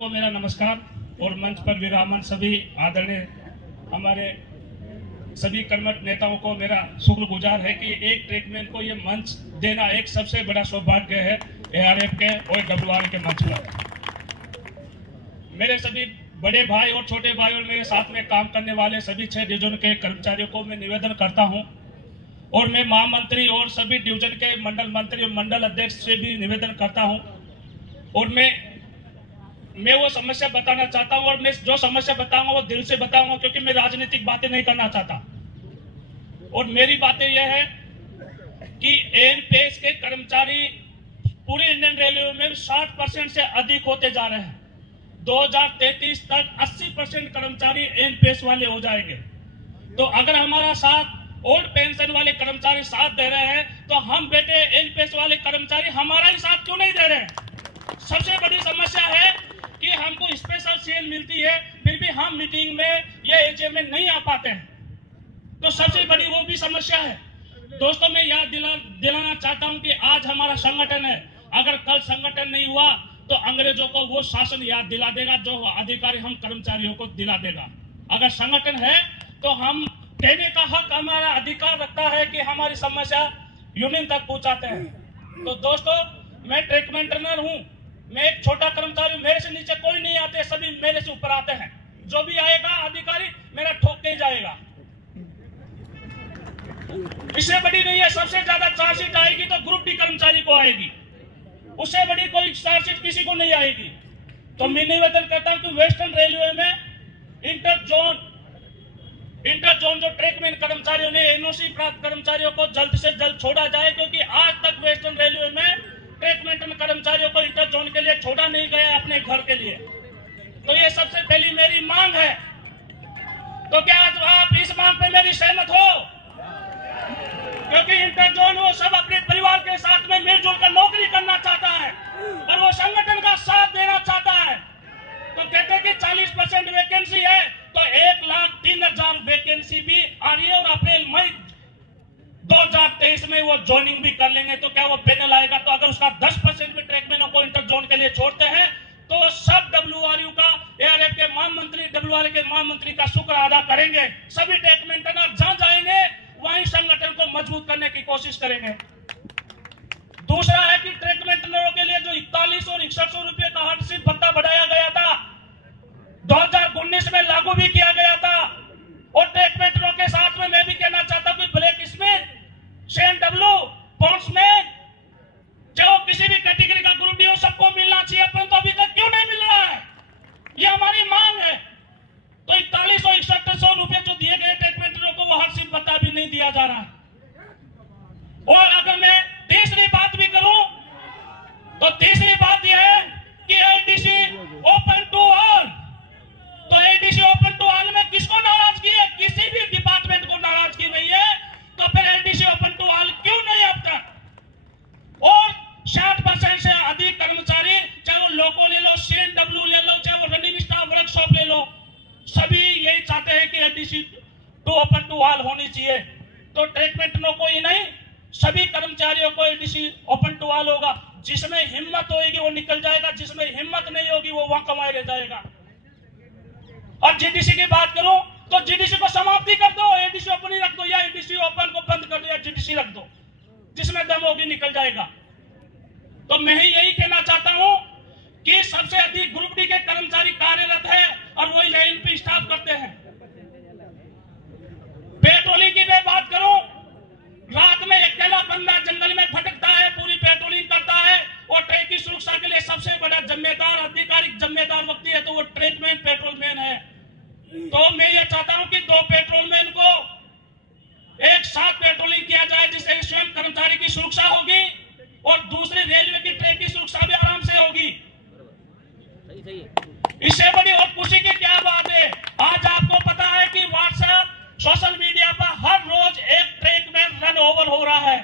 को मेरा नमस्कार और मंच पर विराजमान सभी आदरणीय हमारे सभी कर्मठ नेताओं को मेरा शुक्रगुजार है कि एक ट्रेकमैन को ये मंच देना एक सबसे बड़ा सौभाग्य है एआरएफ के और डब्ल्यूआर के मंच पर। मेरे सभी बड़े भाई और छोटे भाई और मेरे साथ में काम करने वाले सभी 6 डिवीजन के कर्मचारियों को मैं निवेदन करता हूं और मैं महामंत्री और सभी डिवीजन के मंडल मंत्री और मंडल अध्यक्ष से भी निवेदन करता हूं और मैं वो समस्या बताना चाहता हूं और मैं जो समस्या बताऊंगा वो दिल से बताऊंगा क्योंकि मैं राजनीतिक बातें नहीं करना चाहता। और मेरी बातें यह है कि एनपीएस के कर्मचारी पूरे इंडियन रेलवे में 60% से अधिक होते जा रहे हैं। 2033 तक 80% कर्मचारी एनपीएस वाले हो जाएंगे। तो अगर हमारा साथ ओल्ड पेंशन वाले कर्मचारी साथ दे रहे हैं तो हम बेटे एनपीएस वाले कर्मचारी हमारा ही साथ क्यों नहीं दे रहे हैं? सबसे बड़ी समस्या है कि हमको स्पेशल सेल मिलती है फिर भी हम मीटिंग में या एजेएम में नहीं आ पाते हैं, तो सबसे बड़ी वो भी समस्या है। दोस्तों मैं याद दिलाना चाहता हूं कि आज हमारा संगठन है, अगर कल संगठन नहीं हुआ तो अंग्रेजों को वो शासन याद दिला देगा जो अधिकारी हम कर्मचारियों को दिला देगा। अगर संगठन है तो हम कहने का हक, हमारा अधिकार रखता है कि हमारी समस्या यूनियन तक पहुंचाते हैं। तो दोस्तों मैं ट्रैक मेंटेनर हूं, मैं एक छोटा कर्मचारी हूं, मेरे से नीचे कोई नहीं आते, सभी मेरे से ऊपर आते हैं। जो भी आएगा अधिकारी मेरा ठोक के ही जाएगा। इससे बड़ी नहीं है, सबसे ज्यादा चार्जशीट आएगी तो ग्रुप डी कर्मचारी को आएगी, उससे बड़ी कोई चार्जशीट किसी को नहीं आएगी। तो मैं निवेदन करता हूं कि वेस्टर्न रेलवे में इंटर जोन जो ट्रेकमैन कर्मचारियों ने एनओसी प्राप्त कर्मचारियों को जल्द से जल्द छोड़ा जाए, क्योंकि आज तक वेस्टर्न रेलवे में ट्रेकमैन कर्मचारियों को इंटर जोन के लिए छोड़ा नहीं गया अपने घर के लिए। तो ये सबसे पहली मेरी मांग है। तो क्या आप इस मांग पे मेरी सहमत हो? क्योंकि इंटर जोन वो सब अपने परिवार के साथ में मिलजुल कर नौकरी करना चाहता है और वो संगठन का साथ देना चाहता है। तो कहते हैं कि 40% वैकेंसी है तो 1,03,000 वैकेंसी भी आ रही है और अप्रैल मई 2023 में वो ज्वाइनिंग भी कर लेंगे। तो क्या वो पैनल आएगा? तो अगर उसका 10% भी ट्रैकमैनों को इंटर जोन के लिए छोड़ते हैं तो सब डब्ल्यूआरयू का, एआरएफ के महामंत्री, डब्ल्यूआर के महामंत्री का शुक्र अदा करेंगे। सभी ट्रैकमैन जहां जाएंगे वहीं संगठन को मजबूत करने की कोशिश करेंगे। दूसरा है कि ट्रैकमैनों के लिए जो 41 और 6100 रुपए का हर्षित भत्ता बढ़ाया गया था 2019 में लागू भी किया गया था। और ट्रैकमैनों के साथ में मैं भी कहना चाहता हूं कि ब्लैक स्मिथ, CNW, पॉन्समैन, चाहे किसी भी कैटेगरी का ग्रुप डी हो, सबको मिलना चाहिए, परंतु अभी तक क्यों नहीं मिल रहा है? ये हमारी मांग है। तो 41 और 6100 रुपए जो दिए गए ट्रैकमैनों को वो हर्षित भत्ता भी नहीं दिया जा रहा है। और अगर मैं तीसरी बात भी करूं तो तीसरी बात यह है कि एडीसी ओपन टू ऑल। तो एडीसी ओपन टू ऑल में किसको नाराजगी है? किसी भी डिपार्टमेंट को नाराजगी नहीं है। तो फिर एडीसी ओपन टू ऑल क्यों नहीं अब तक? और 60% से अधिक कर्मचारी, चाहे वो लोको ले लो, CNW ले लो, चाहे वो रनिंग स्टाफ वर्कशॉप ले लो, सभी यही चाहते हैं कि ADC to open to all होनी चाहिए। तो ट्रैकमैनों को ही नहीं, सभी कर्मचारियों को एडीसी ओपन टू ऑल होगा। जिसमें हिम्मत होगी वो निकल जाएगा, जिसमें हिम्मत नहीं होगी वो वहां कमाए रह जाएगा। और जीडीसी की बात करूं तो जीडीसी को समाप्ति कर दो, एडीसी ओपन ही रख दो या एडीसी ओपन को बंद कर दो या जीडीसी रख दो, जिसमें दम होगी निकल जाएगा। तो मैं ही यही कहना चाहता हूं कि सबसे अधिक ग्रुप डी के कर्मचारी कार्यरत है और वही लाइन पे स्टाफ करते हैं। पेट्रोलिंग की मैं बात करूं, रात में अकेला बंदा जंगल में भटकता है, पूरी पेट्रोलिंग करता है और ट्रेन की सुरक्षा के लिए सबसे बड़ा जिम्मेदार आधिकारिक जिम्मेदार व्यक्ति है तो वो ट्रेकमैन पेट्रोलमैन है। तो मैं ये चाहता हूं कि 2 पेट्रोलमैन को एक साथ पेट्रोलिंग किया जाए, जिससे स्वयं कर्मचारी की सुरक्षा होगी और दूसरी रेलवे की ट्रेन की सुरक्षा भी आराम से होगी। इससे बड़ी और खुशी की क्या बात है? आज आपको पता है कि व्हाट्सएप, सोशल मीडिया पर हर रोज एक ट्रैकमैन रन ओवर हो रहा है।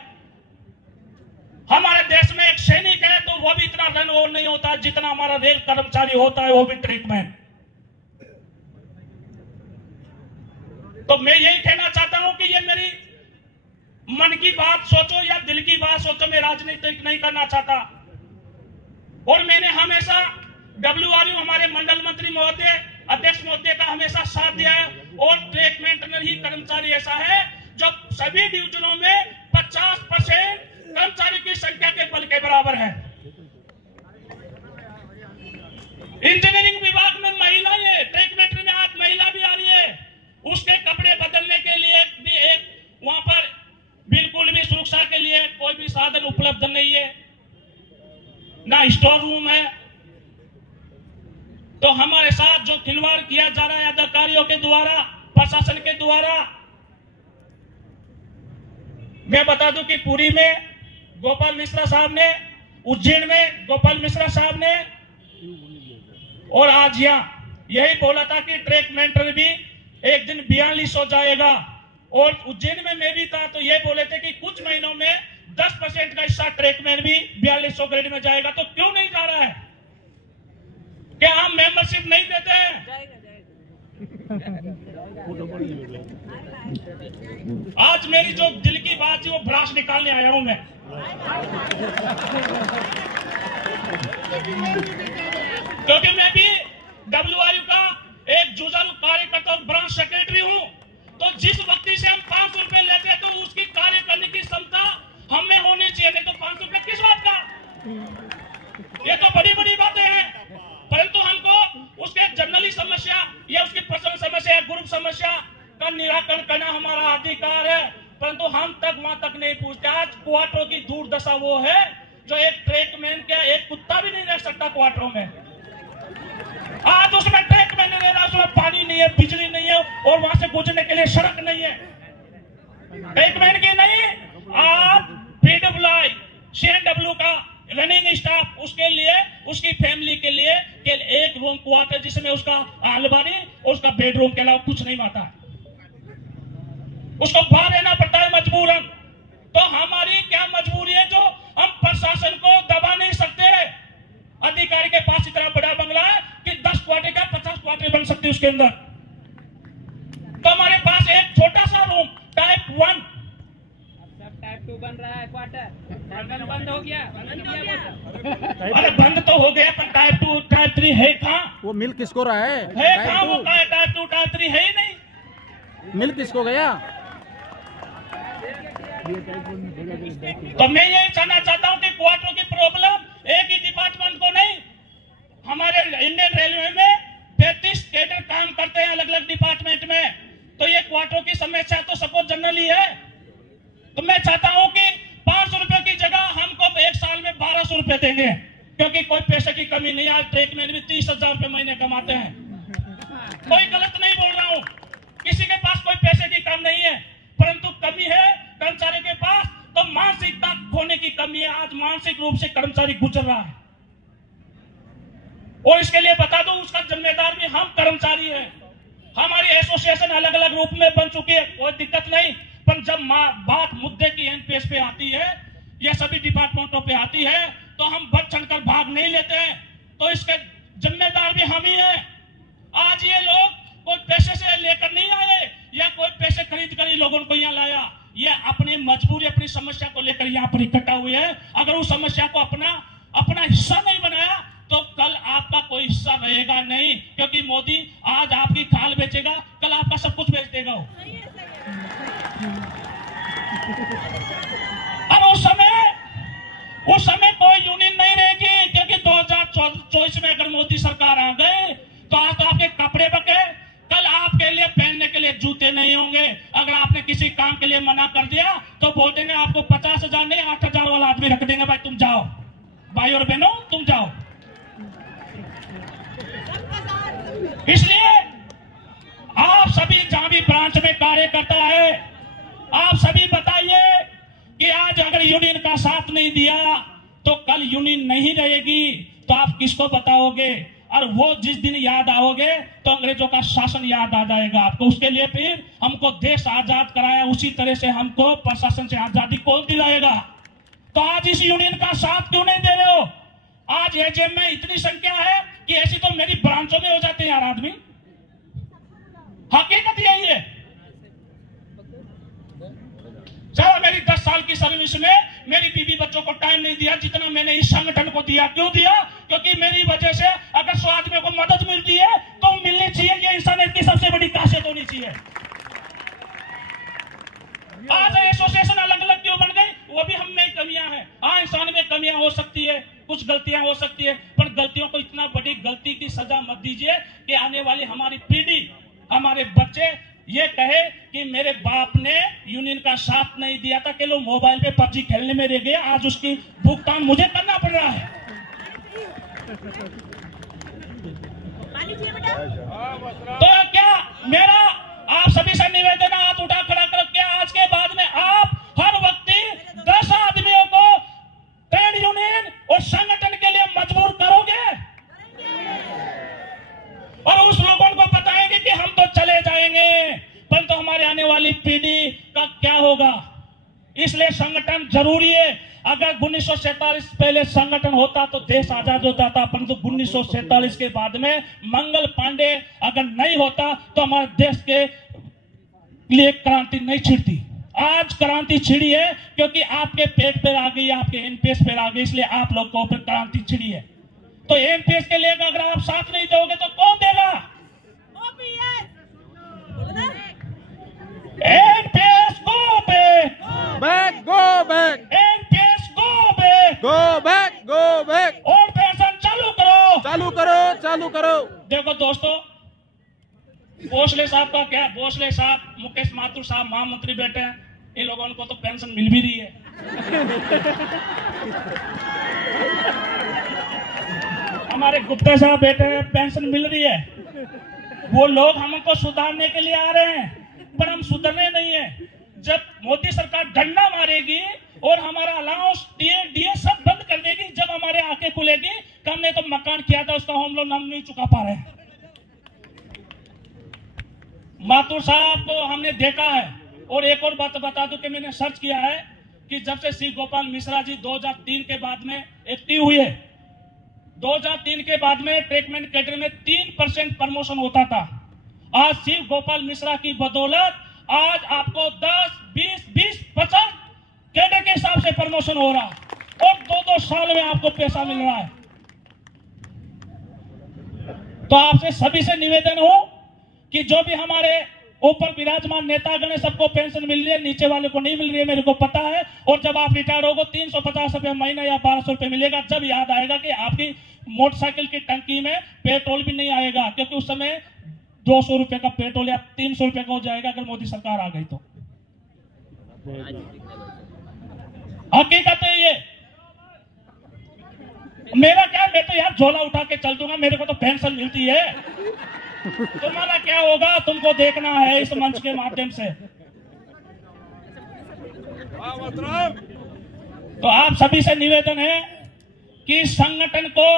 हमारे देश में एक सैनिक है तो वो भी इतना रन ओवर नहीं होता जितना हमारा रेल कर्मचारी होता है, वो भी ट्रैकमैन। तो मैं यही कहना चाहता हूं कि ये मेरी मन की बात सोचो या दिल की बात सोचो, मैं राजनीति नहीं करना चाहता। और मैंने हमेशा WRU हमारे मंडल मंत्री महोदय, अध्यक्ष महोदय का हमेशा साथ दिया है। और ट्रैक मेंटेनर ही कर्मचारी ऐसा है जो सभी डिवीजनों में 50% कर्मचारी की संख्या के बल के बराबर है। इंजीनियरिंग विभाग में महिलाएं, ट्रैक मेंटेनर में आज महिला भी आ रही है, उसके कपड़े बदलने के लिए भी एक वहां पर बिल्कुल भी सुरक्षा के लिए कोई भी साधन उपलब्ध नहीं है, ना स्टोर रूम है। तो हमारे साथ जो खिलवाड़ किया जा रहा है अधिकारियों के द्वारा, प्रशासन के द्वारा, मैं बता दूं कि पुरी में गोपाल मिश्रा साहब ने, उज्जैन में गोपाल मिश्रा साहब ने, और आज यहां यही बोला था कि ट्रैक मेंटेनर भी एक दिन 42 हो जाएगा। और उज्जैन में मैं भी था तो ये बोले थे कि कुछ महीनों में 10% का हिस्सा ट्रैक में भी 4200 ग्रेड में जाएगा। तो क्यों नहीं जा रहा है? क्या हम मेंबरशिप नहीं देते हैं? आज मेरी जो दिल की बात है वो भड़ास निकालने आया हूं मैं। क्योंकि मैं भी WRU का एक जुझारू कार्यकर्ता और ब्रांच सेक्रेटरी हूं। तो जिस व्यक्ति से हम 500 रुपए लेते हैं तो उसकी कार्य करने की क्षमता हमें होनी चाहिए, नहीं तो 500 रुपए किस बात का? ये तो बड़ी बड़ी बातें हैं। परंतु हमको उसके जनरली समस्या या उसकी पर्सनल समस्या या ग्रुप समस्या का निराकरण करना हमारा अधिकार है, परंतु हम तक वहां तक नहीं पूछते। आज क्वार्टरों की दुर्दशा वो है जो एक ट्रैकमैन क्या एक कुत्ता भी नहीं रह सकता क्वार्टरों में। आज उसमें ट्रैकमैन नहीं रह रहा, उसमें पानी नहीं है, बिजली नहीं है और वहां से गुजरने के लिए सड़क नहीं है। ट्रैकमैन की नहीं, आज PWI, CNW का रनिंग स्टाफ उसके लिए, उसकी फैमिली के लिए एक रूम क्वार्टर जिसमें उसका अलमारी और उसका बेडरूम के अलावा कुछ नहीं आता, उसको बाहर रहना पड़ता है मजबूरन। तो हमारी क्या मजबूरी है जो हम प्रशासन को दबा नहीं सकते? अधिकारी के पास इतना बड़ा बंगला है कि 10 क्वार्टर का 50 क्वार्टर बन सकती है उसके अंदर। तो हमारे पास एक छोटा सा रूम टाइप 1, टाइप 2 बन रहा है क्वार्टर, बंद हो गया। अरे बंद तो हो गया पर टाइप 2 टाइप 3 है कहाँ? वो मिल किसको रहा है? कहाँ वो टाइप 2 टाइप 3 है ही नहीं। मिल किसको गया? तो मैं यही कहना चाहता हूं कि क्वार्टरों की प्रॉब्लम एक ही डिपार्टमेंट को नहीं, हमारे इंडियन रेलवे में 35 कैडर काम करते हैं अलग अलग डिपार्टमेंट में। तो ये क्वार्टरों की समस्या तो सबको जनरली है। तो मैं चाहता हूं कि 500 रुपए की जगह हमको एक साल में 1200 रुपए देंगे, क्योंकि कोई पैसे की कमी नहीं है। आज ट्रैकमैन भी 30,000 रुपए महीने कमाते हैं। कोई गलत नहीं बोल रहा हूं, किसी के पास कोई पैसे की कम नहीं है, परंतु कमी है कर्मचारी के पास तो मानसिकता खोने की कमी है। आज मानसिक रूप से कर्मचारी गुजर रहा है और इसके लिए बता दूं उसका जिम्मेदार भी हम कर्मचारी हैं। हमारी एसोसिएशन अलग अलग रूप में बन चुकी है, कोई दिक्कत नहीं, पर जब बात मुद्दे की एनपीएस पे आती है या सभी डिपार्टमेंटों पे आती है तो हम बढ़ चढ़कर भाग नहीं लेते हैं। तो इसके जिम्मेदार भी हम ही हैं। आज ये लोग कोई पैसे से लेकर नहीं आए या कोई पैसे खरीद कर लोगों को यहाँ लाया, ये अपनी मजबूरी अपनी समस्या को लेकर यहाँ पर इकट्ठा हुए हैं। अगर उस समस्या को अपना हिस्सा नहीं बनाया तो कल आपका कोई हिस्सा रहेगा नहीं, क्योंकि मोदी आज आपकी खाल बेचेगा, कल आपका सब कुछ बेच देगा। और उस समय कोई यूनियन नहीं रहेगी, क्योंकि 2024 में अगर मोदी सरकार आ गए तो आज तो आपके कपड़े बके, कल आपके लिए पहनने के लिए जूते नहीं होंगे। अगर आपने किसी काम के लिए मना कर दिया तो बोल देंगे आपको 50,000 नहीं 8,000 वाला आदमी रख देंगे, भाई तुम जाओ, भाई और बहनों तुम जाओ। इसलिए आप सभी जहां भी ब्रांच में कार्य करता है, आप सभी बताइए कि आज अगर यूनियन का साथ नहीं दिया तो कल यूनियन नहीं रहेगी, तो आप किसको बताओगे? और वो जिस दिन याद आओगे तो अंग्रेजों का शासन याद आ जाएगा आपको। उसके लिए फिर हमको देश आजाद कराया, उसी तरह से हमको प्रशासन से आजादी कौन दिलाएगा? तो आज इस यूनियन का साथ क्यों नहीं दे रहे हो? आज एजेएम में इतनी संख्या है कि ऐसी तो मेरी ब्रांचों में हो जाते हैं यार आदमी। हकीकत यही है। चलो मेरी 10 साल की सर्विस में मेरी बीवी बच्चों को टाइम नहीं दिया जितना मैंने इस संगठन को दिया। क्यों दिया? क्योंकि मेरी वजह से अगर 100 आदमियों को मदद मिलती है तो मिलनी चाहिए। ये इंसानियत की सबसे बड़ी खासियत होनी चाहिए। आज एसोसिएशन अलग अलग क्यों बन गई? वो भी हम में कमियां हैं। हाँ, इंसान में कमियां हो सकती है, कुछ गलतियां हो सकती है, पर गलतियों को इतना बड़ी गलती की सजा मत दीजिए कि आने वाली हमारी पीढ़ी, हमारे बच्चे ये कहे कि मेरे बाप ने यूनियन का साथ नहीं दिया था कि लोग मोबाइल पे पबजी खेलने में रह गए, आज उसकी भुगतान मुझे करना पड़ रहा है। तो क्या मेरा आप सभी से निवेदन, हाथ उठा खड़ा कर, क्या आज के बाद में आप हर व्यक्ति 10 आदमियों को ट्रेड यूनियन और संगठन के लिए मजबूर करोगे और उस लोगों को बताएंगे कि हम तो चले जाएंगे, परंतु हमारे आने वाली पीढ़ी का क्या होगा? इसलिए संगठन जरूरी है। अगर 1947 पहले संगठन होता तो देश आजाद होता था, परंतु 1947 के बाद में मंगल पांडे अगर नहीं होता तो हमारे देश के लिए क्रांति नहीं छिड़ती। आज क्रांति छिड़ी है क्योंकि आपके पेट पर आ गई, आपके एनपीएस पर आ गई, इसलिए आप लोग को क्रांति छिड़ी है। तो एनपीएस के लिए अगर आप साथ नहीं दोगे तो कौन देगा? NPS go back, go back, NPS go back, go back, go back. और पेंशन चालू करो, चालू करो, चालू करो। देखो दोस्तों, भोसले साहब का क्या, भोसले साहब, मुकेश माथुर साहब महामंत्री बैठे हैं, इन लोगों को तो पेंशन मिल भी रही है। हमारे गुप्ता साहब बैठे हैं, पेंशन मिल रही है। वो लोग हमको सुधारने के लिए आ रहे हैं, पर हम सुधरने नहीं है। जब मोदी सरकार डंडा मारेगी और हमारा अलाउंस डीए सब बंद कर देगी, जब हमारे आंखें खुलेगी कि हमने तो मकान किया था उसका होम लोन हम नहीं चुका पा रहे हैं। माथुर साहब को हमने देखा है। और एक और बात बता दूं कि मैंने सर्च किया है कि जब से सी गोपाल मिश्रा जी 2003 के बाद में एक्टिव हुए, 2003 के बाद में ट्रीटमेंट कैडर में 3% प्रमोशन होता था। आज शिव गोपाल मिश्रा की बदौलत आज आपको 10, 20, 50 कैडर के हिसाब से प्रमोशन हो रहा और 2-2 साल में आपको पैसा मिल रहा है। तो आपसे सभी से निवेदन हो कि जो भी हमारे ऊपर विराजमान नेतागण है सबको पेंशन मिल रही है, नीचे वाले को नहीं मिल रही है, मेरे को पता है। और जब आप रिटायर होगे 350 रुपए महीना या 1200 रुपए मिलेगा, जब याद आएगा कि आपकी मोटरसाइकिल की टंकी में पेट्रोल भी नहीं आएगा, क्योंकि उस समय 200 रुपए का पेट्रोल या 300 रुपए का हो जाएगा अगर मोदी सरकार आ गई तो। हकीकत है ये। मेरा क्या, मैं तो यार झोला उठा के चल दूंगा, मेरे को तो पेंशन मिलती है। तुम्हारा क्या होगा तुमको देखना है इस मंच के माध्यम से। तो आप सभी से निवेदन है कि संगठन को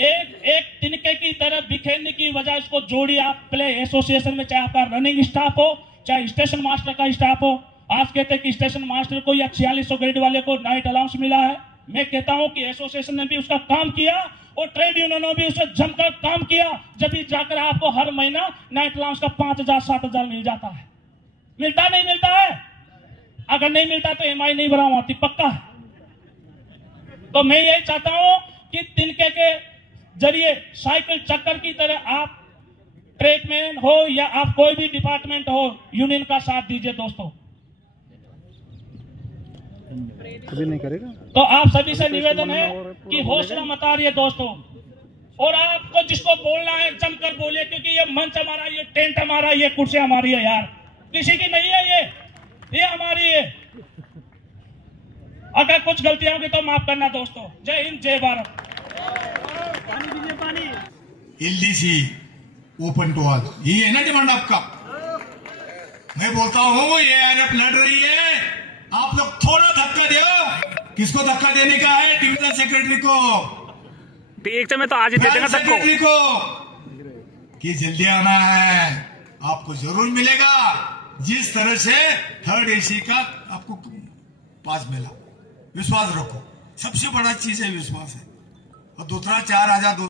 एक तिनके की तरह बिखेरने की वजह इसको जोड़ी आप पहले एसोसिएशन में, चाहे आपका रनिंग स्टाफ हो, चाहे स्टेशन मास्टर का स्टाफ हो। आज कहते हैं कि स्टेशन मास्टर को या 4600 ग्रेड वाले को नाइट अलाउंस मिला है। मैं कहता हूं कि एसोसिएशन ने भी उसका काम किया और ट्रेड यूनियन ने भी उससे जमकर काम किया, जब भी जाकर आपको हर महीना नाइट अलाउंस का 5000 7000 मिल जाता है। मिलता नहीं मिलता है? अगर नहीं मिलता तो एमआई नहीं बढ़ाती, पक्का। तो मैं यही चाहता हूं कि तिनके के जरिए साइकिल चक्कर की तरह आप ट्रेडमैन हो या आप कोई भी डिपार्टमेंट हो, यूनियन का साथ दीजिए दोस्तों। कभी नहीं करेगा। तो आप सभी से निवेदन है कि हौसला मत हारिए दोस्तों, और आपको जिसको बोलना है जमकर बोलिए, क्योंकि ये मंच हमारा, ये टेंट हमारा, ये कुर्सी हमारी है यार, किसी की नहीं है। ये हमारी है। अगर कुछ गलतियां होगी तो माफ करना दोस्तों। जय हिंद, जय Bharat. LDC open to all, ये है ना डिमांड आपका। मैं बोलता हूं ये आरएफ लड़ रही है, आप लोग थोड़ा धक्का दो। किसको धक्का देने का है? डिविजन सेक्रेटरी को, एक में तो आज ही दे देगा सबको, सेक्रेटरी को कि जल्दी आना है, आपको जरूर मिलेगा। जिस तरह से थर्ड एसी का आपको पास मिला, विश्वास रखो। सबसे बड़ा चीज है विश्वास है। और दूसरा 4000